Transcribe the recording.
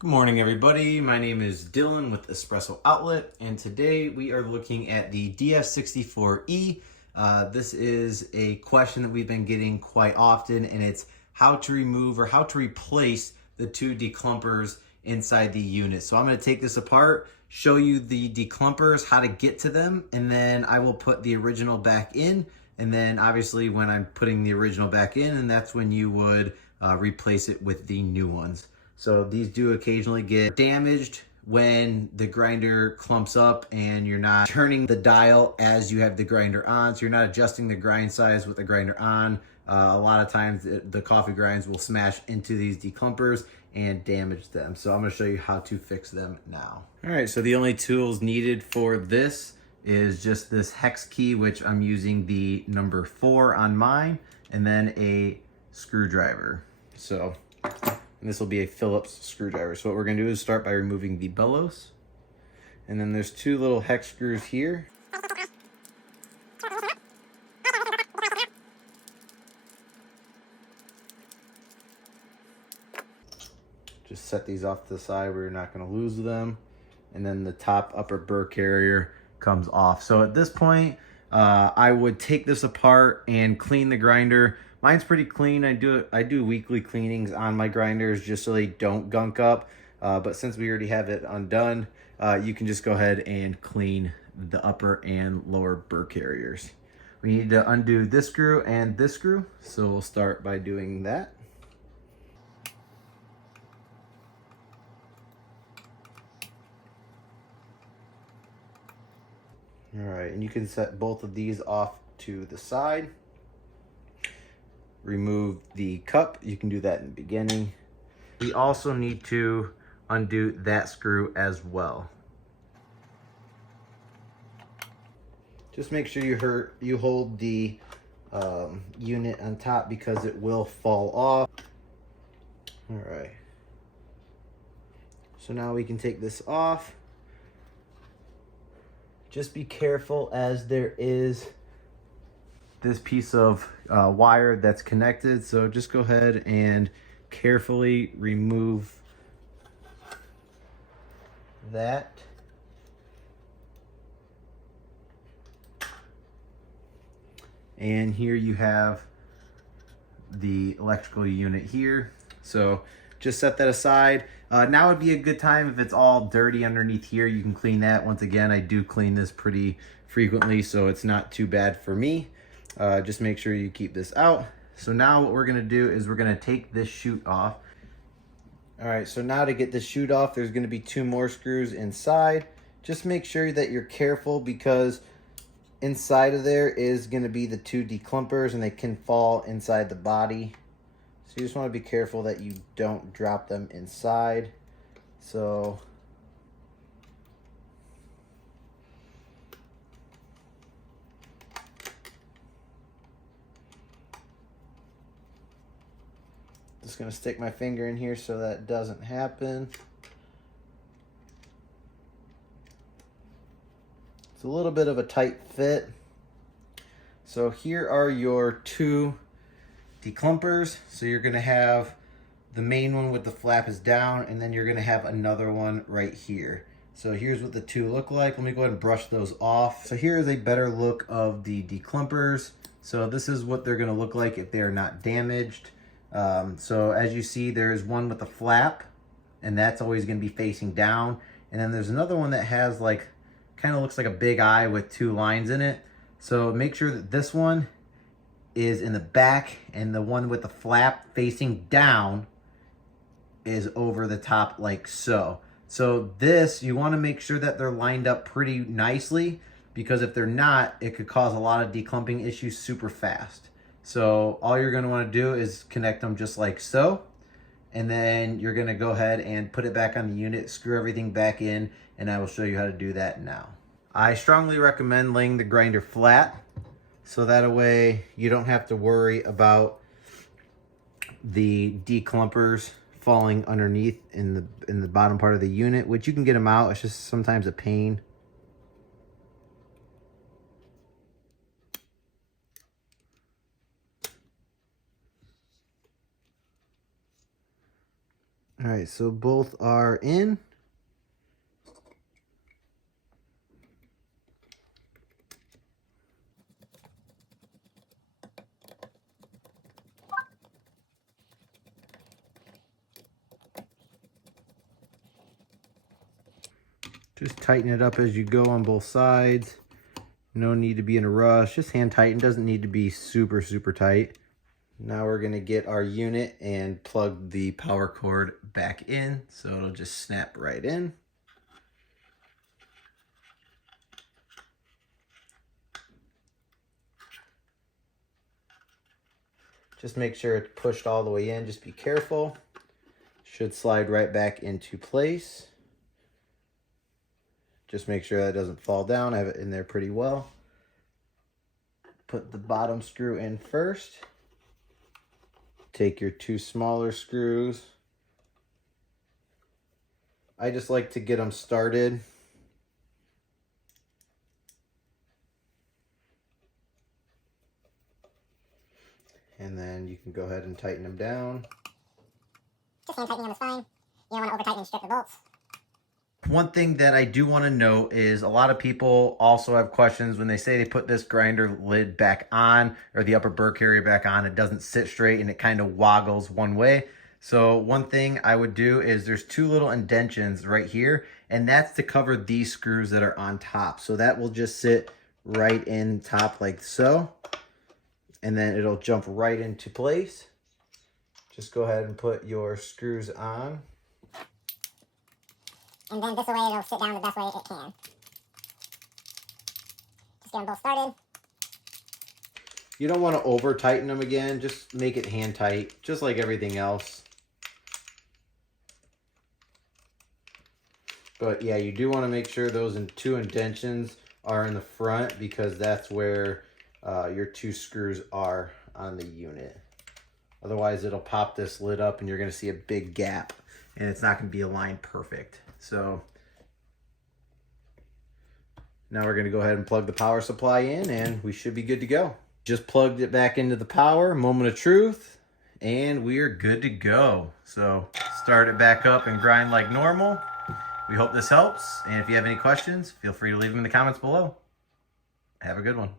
Good morning, everybody. My name is Dylan with Espresso Outlet, and today we are looking at the DF64E. This is a question that we've been getting quite often, and it's how to remove or how to replace the two declumpers inside the unit. So I'm going to take this apart, show you the declumpers, how to get to them, and then I will put the original back in. And then obviously when I'm putting the original back in, and that's when you would replace it with the new ones. So these do occasionally get damaged when the grinder clumps up and you're not turning the dial as you have the grinder on. So you're not adjusting the grind size with the grinder on. A lot of times the coffee grinds will smash into these declumpers and damage them. So I'm gonna show you how to fix them now. All right, so the only tools needed for this is just this hex key, which I'm using the number 4 on mine, and then a screwdriver. And this will be a Phillips screwdriver. So what we're gonna do is start by removing the bellows. And then there's 2 little hex screws here. Just set these off to the side where you're not gonna lose them. And then the top upper burr carrier comes off. So at this point, I would take this apart and clean the grinder. Mine's pretty clean. I do weekly cleanings on my grinders just so they don't gunk up. But since we already have it undone, you can just go ahead and clean the upper and lower burr carriers. We need to undo this screw and this screw. So we'll start by doing that. All right, and you can set both of these off to the side. Remove the cup. You can do that in the beginning. We also need to undo that screw as well. Just make sure you hold the unit on top because it will fall off. All right. So now we can take this off. Just be careful as there is this piece of wire that's connected. So just go ahead and carefully remove that. And here you have the electrical unit here. So just set that aside. Now would be a good time if it's all dirty underneath here. You can clean that. Once again, I do clean this pretty frequently, so it's not too bad for me. Just make sure you keep this out. So now what we're gonna do is we're gonna take this chute off. All right, so now to get this chute off, there's gonna be 2 more screws inside. Just make sure that you're careful because inside of there is gonna be the 2 declumpers and they can fall inside the body. So you just want to be careful that you don't drop them inside. So just going to stick my finger in here so that doesn't happen. It's a little bit of a tight fit. So here are your 2 declumpers. So you're going to have the main one with the flap is down, and then you're going to have another one right here. So here's what the 2 look like. Let me go ahead and brush those off. So here is a better look of the declumpers. So this is what they're going to look like if they are not damaged. So as you see, there's one with a flap, and that's always going to be facing down. And then there's another one that has like, kind of looks like a big eye with 2 lines in it. So make sure that this one is in the back and the one with the flap facing down is over the top like so. So this, you want to make sure that they're lined up pretty nicely because if they're not, it could cause a lot of declumping issues super fast. So all you're going to want to do is connect them just like so. And then you're going to go ahead and put it back on the unit, screw everything back in, and I will show you how to do that now. I strongly recommend laying the grinder flat. So that way you don't have to worry about the declumpers falling underneath in the bottom part of the unit, which you can get them out. It's just sometimes a pain. All right, so both are in. Just tighten it up as you go on both sides. No need to be in a rush. Just hand tighten. Doesn't need to be super, super tight. Now we're going to get our unit and plug the power cord back in. So it'll just snap right in. Just make sure it's pushed all the way in. Just be careful. Should slide right back into place. Just make sure that doesn't fall down. I have it in there pretty well. Put the bottom screw in first. Take your two smaller screws. I just like to get them started. And then you can go ahead and tighten them down. Just hand tightening them is fine. You don't want to over tighten and strip the bolts. One thing that I do want to note is a lot of people also have questions when they say they put this grinder lid back on or the upper burr carrier back on, it doesn't sit straight and it kind of woggles one way. So one thing I would do is there's two little indentions right here, and that's to cover these screws that are on top. So that will just sit right in top like so, and then it'll jump right into place. Just go ahead and put your screws on. And then this way it'll sit down the best way it can. Just get them both started. You don't want to over tighten them again. Just make it hand tight, just like everything else. But yeah, you do want to make sure those two indentions are in the front because that's where your two screws are on the unit. Otherwise it'll pop this lid up and you're going to see a big gap and it's not going to be aligned perfect. So now we're going to go ahead and plug the power supply in and we should be good to go. Just plugged it back into the power, moment of truth, and we are good to go. So start it back up and grind like normal. We hope this helps, and if you have any questions, feel free to leave them in the comments below. Have a good one.